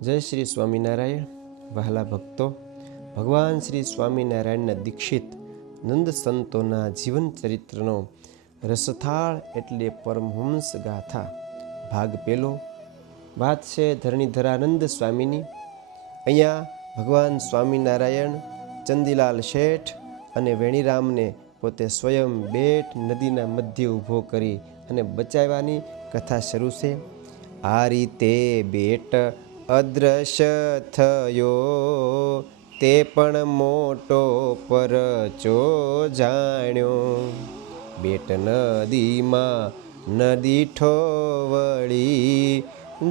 જય શ્રી સ્વામિનારાયણ. વહાલા ભક્તો, ભગવાન શ્રી સ્વામિનારાયણના દીક્ષિત નંદ સંતોના જીવન ચરિત્રનો રસથાળ એટલે પરમહંસ ગાથા. ભાગ પેલો, વાત છે ધરણીધરાનંદ સ્વામીની. અહીંયા ભગવાન સ્વામિનારાયણ, ચંદીલાલ શેઠ અને વેણીરામને પોતે સ્વયં બેટ નદીના મધ્ય ઊભો કરી અને બચાવવાની કથા શરૂ છે. આ રીતે બેટ અદ્રશ્ય થયો, તે પણ મોટો પરચો જાણ્યો. બેટ નદીમાં નદી ઠોવળી,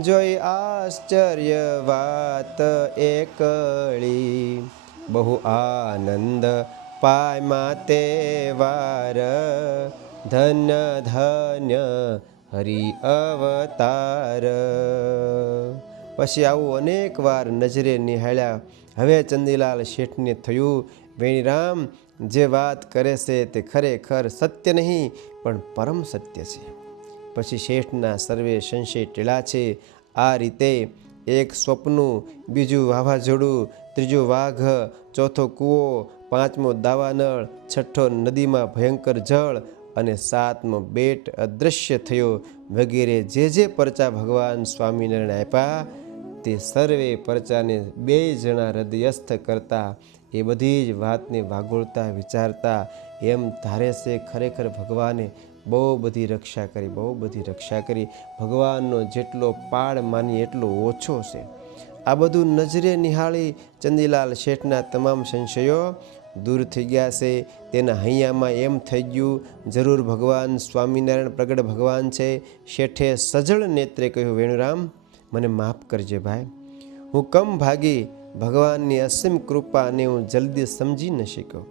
જોઈ આશ્ચર્ય વાત એકળી. બહુ આનંદ પાયમાં માતે વાર ધન ધન્ય હરિ અવતાર પછી આવું અનેક વાર નજરે નિહાળ્યા. હવે ચંદીલાલ શેઠને થયું, વેણીરામ, જે વાત કરે છે તે ખરેખર સત્ય નહીં, પણ પરમ સત્ય છે. પછી શેઠના સર્વે સંશય ટેળા છે, આ રીતે એક સ્વપ્નું બીજું વાવાઝોડું ત્રીજો વાઘ, ચોથો કૂવો, પાંચમો દાવાનળ, છઠ્ઠો નદીમાં ભયંકર જળ અને સાતમો બેટ અદૃશ્ય થયો. વગેરે જે જે પરચા ભગવાન સ્વામિનારાયણ આપ્યા, તે સર્વે પરચાને બે જણા હૃદયસ્થ કરતા, એ બધી જ વાતને વાગોળતા વિચારતા, એમ ધારે છે ખરેખર ભગવાને બહુ બધી રક્ષા કરી, બહુ બધી રક્ષા કરી. ભગવાનનો જેટલો પાડ માની એટલો ઓછો છે. આ બધું નજરે નિહાળી ચંદીલાલ શેઠના તમામ સંશયો દૂર થઈ ગયા છે. તેના હૈયામાં એમ થઈ ગયું, જરૂર ભગવાન સ્વામિનારાયણ પ્રગટ ભગવાન છે. શેઠે સજળ નેત્રે કહ્યું, વેણુરામ, મને માફ કરજે ભાઈ. હું કમ ભાગી ભગવાનની અસીમ કૃપાને હું જલ્દી સમજી ન શક્યો.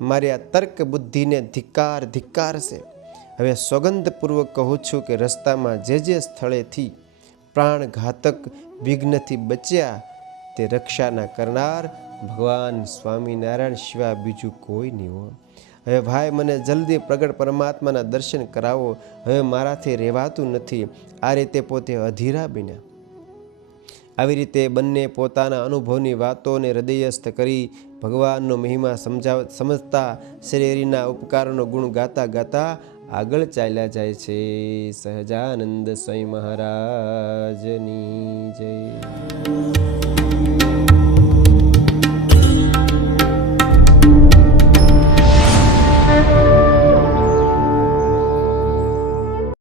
મારી આ તર્ક બુદ્ધિને ધિક્કાર ધિક્કાર છે. હવે સોગંદપૂર્વક કહું છું કે રસ્તામાં જે જે સ્થળેથી પ્રાણઘાતક વિઘ્નથી બચ્યા તે રક્ષાના કરનાર ભગવાન સ્વામિનારાયણ સિવાય બીજું કોઈ નહીં હોય હવે ભાઈ, મને જલ્દી પ્રગટ પરમાત્માના દર્શન કરાવો. હવે મારાથી રહેવાતું નથી. આ રીતે પોતે અધીરા બન્યા. આવી રીતે બંને પોતાના અનુભવની વાતોને હૃદયસ્થ કરી ભગવાનનો મહિમા સમજાવ, સમજતા શરીરના ઉપકારનો ગુણ ગાતા ગાતા આગળ ચાલ્યા જાય છે. સહજાનંદ સ્વામી મહારાજની જય.